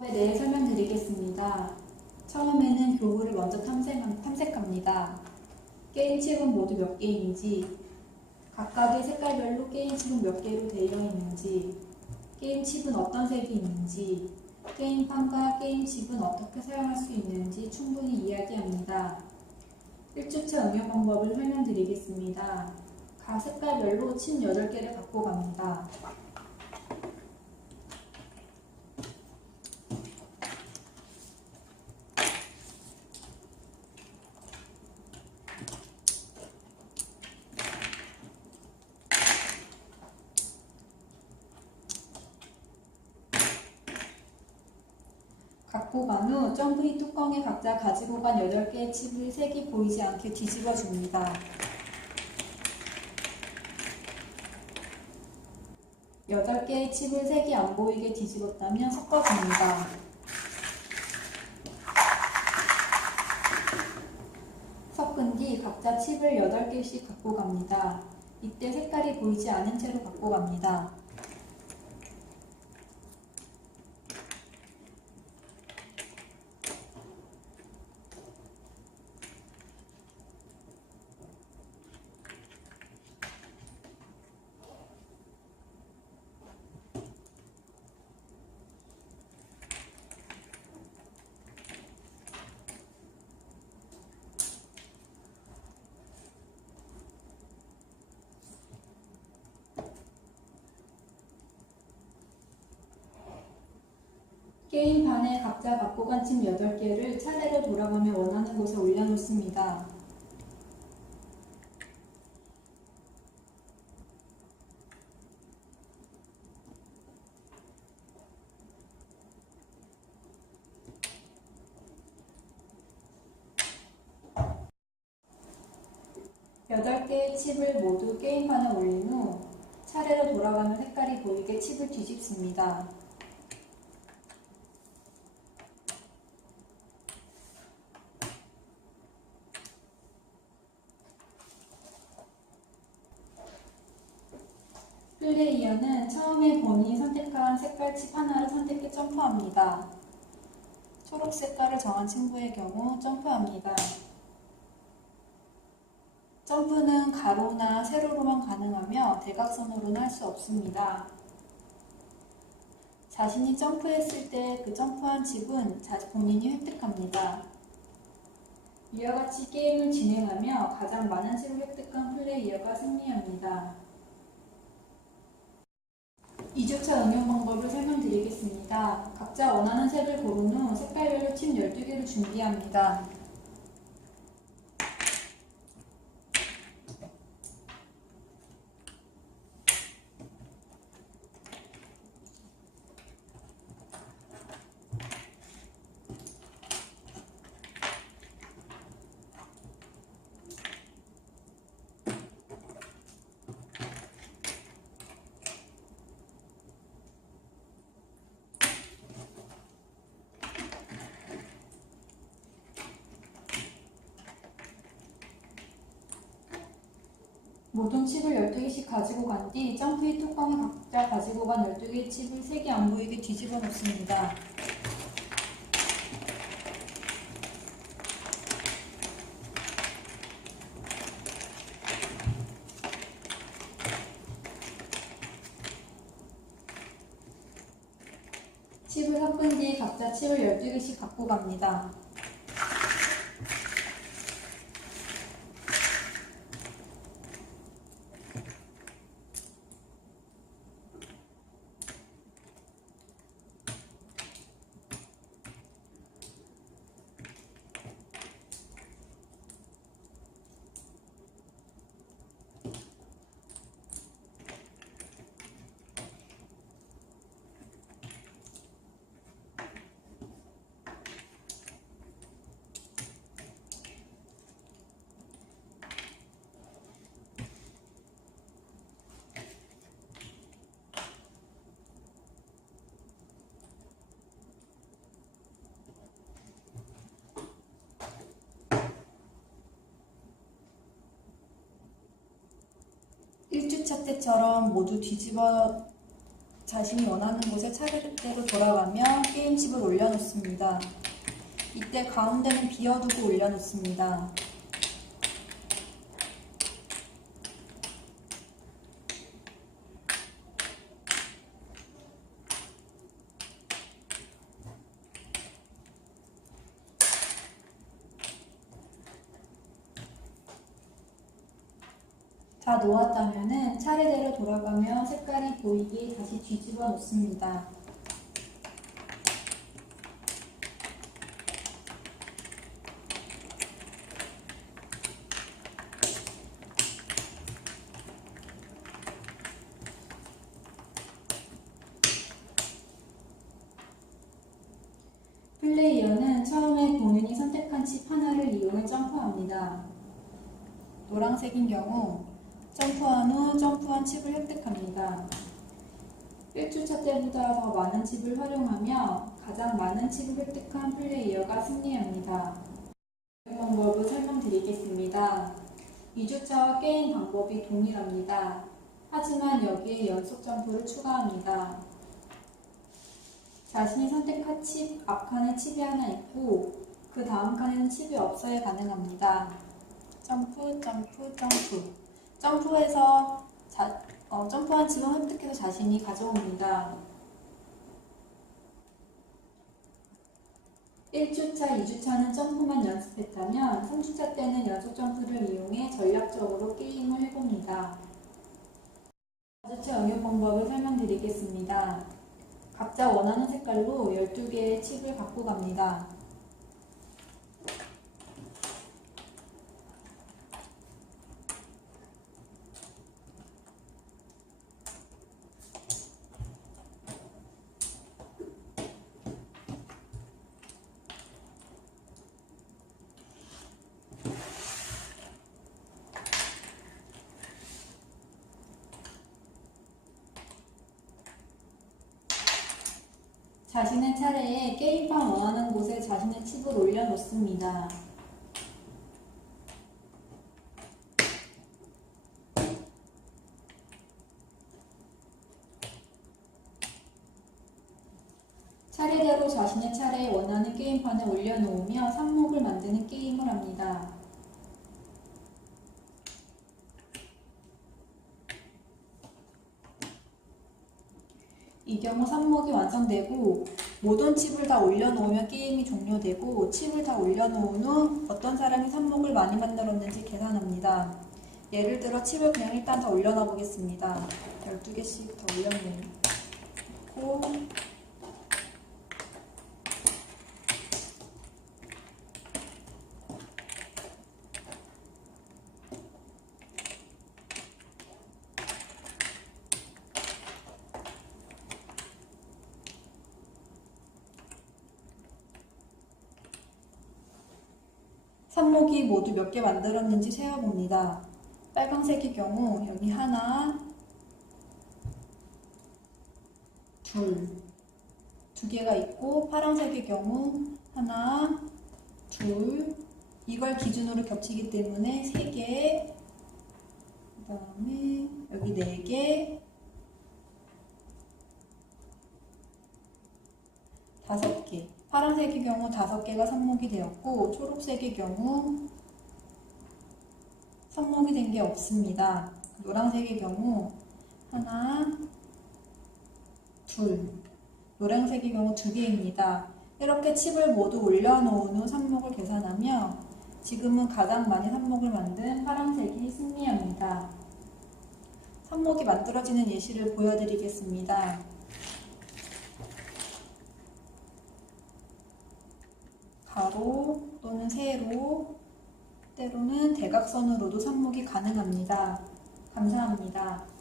에 대해 설명드리겠습니다. 처음에는 교구를 먼저 탐색, 탐색합니다. 게임 칩은 모두 몇 개인지, 각각의 색깔별로 게임 칩은 몇 개로 되어 있는지, 게임 칩은 어떤 색이 있는지, 게임판과 게임 칩은 어떻게 사용할 수 있는지 충분히 이야기합니다. 1주차 응용 방법을 설명드리겠습니다. 각 색깔별로 칩 8개를 갖고 갑니다. 갖고 간 후 점프이 뚜껑에 각자 가지고 간 8개의 칩을 색이 보이지 않게 뒤집어 줍니다. 8개의 칩을 색이 안 보이게 뒤집었다면 섞어줍니다. 섞은 뒤 각자 칩을 8개씩 갖고 갑니다. 이때 색깔이 보이지 않은 채로 갖고 갑니다. 게임판에 각자 갖고 간 칩 8개를 차례로 돌아가며 원하는 곳에 올려놓습니다. 여덟 개의 칩을 모두 게임판에 올린 후 차례로 돌아가며 색깔이 보이게 칩을 뒤집습니다. 플레이어는 처음에 본인이 선택한 색깔칩 하나를 선택해 점프합니다. 초록 색깔을 정한 친구의 경우 점프합니다. 점프는 가로나 세로로만 가능하며 대각선으로는 할 수 없습니다. 자신이 점프했을 때 그 점프한 자신 본인이 획득합니다. 이와 같이 게임을 진행하며 가장 많은 칩을 획득한 플레이어가 승리합니다. 2주차 응용 방법을 설명드리겠습니다. 각자 원하는 색을 고른 후 색깔별로 칩 12개를 준비합니다. 모든 칩을 12개씩 가지고 간 뒤 점프의 뚜껑에 각자 가지고 간 12개의 칩을 색이 안 보이게 뒤집어 놓습니다. 칩을 섞은 뒤 각자 칩을 12개씩 갖고 갑니다. 일주차 때처럼 모두 뒤집어 자신이 원하는 곳에 차례대로 돌아가며 게임칩을 올려놓습니다. 이때 가운데는 비워두고 올려놓습니다. 다 놓았다면 차례대로 돌아가며 색깔이 보이게 다시 뒤집어 놓습니다. 플레이어는 처음에 본인이 선택한 칩 하나를 이용해 점프합니다. 노란색인 경우 점프한 후 점프한 칩을 획득합니다. 1주차 때보다 더 많은 칩을 활용하며 가장 많은 칩을 획득한 플레이어가 승리합니다. 방법을 설명드리겠습니다. 2주차와 게임 방법이 동일합니다. 하지만 여기에 연속 점프를 추가합니다. 자신이 선택한 칩 앞칸에 칩이 하나 있고 그 다음 칸에는 칩이 없어야 가능합니다. 점프, 점프, 점프. 점프해서 자, 어, 점프한 칩을 획득해서 자신이 가져옵니다. 1주차, 2주차는 점프만 연습했다면 3주차 때는 연속 점프를 이용해 전략적으로 게임을 해봅니다. 4주차 응용 방법을 설명드리겠습니다. 각자 원하는 색깔로 12개의 칩을 갖고 갑니다. 자신의 차례에 게임판 원하는 곳에 자신의 칩을 올려놓습니다. 차례대로 자신의 차례에 원하는 게임판을 올려놓으며 삽목을 만드는 게임을 합니다. 이 경우 삽목이 완성되고 모든 칩을 다 올려놓으면 게임이 종료되고 칩을 다 올려놓은 후 어떤 사람이 삽목을 많이 만들었는지 계산합니다. 예를 들어 칩을 그냥 일단 다 올려놔 보겠습니다. 12개씩 더 올려놓고 삽목이 모두 몇 개 만들었는지 세어봅니다. 빨강색의 경우 여기 하나, 둘, 두 개가 있고 파란색의 경우 하나, 둘, 이걸 기준으로 겹치기 때문에 세 개, 그 다음에 여기 네 개, 다섯 개. 파란색의 경우 다섯 개가 삽목이 되었고 초록색의 경우 삽목이 된 게 없습니다. 노란색의 경우 하나, 둘, 노란색의 경우 두 개입니다. 이렇게 칩을 모두 올려놓은 후 삽목을 계산하며 지금은 가장 많이 삽목을 만든 파란색이 승리합니다. 삽목이 만들어지는 예시를 보여드리겠습니다. 가로 또는 세로 때로는 대각선으로도 삽목이 가능합니다. 감사합니다.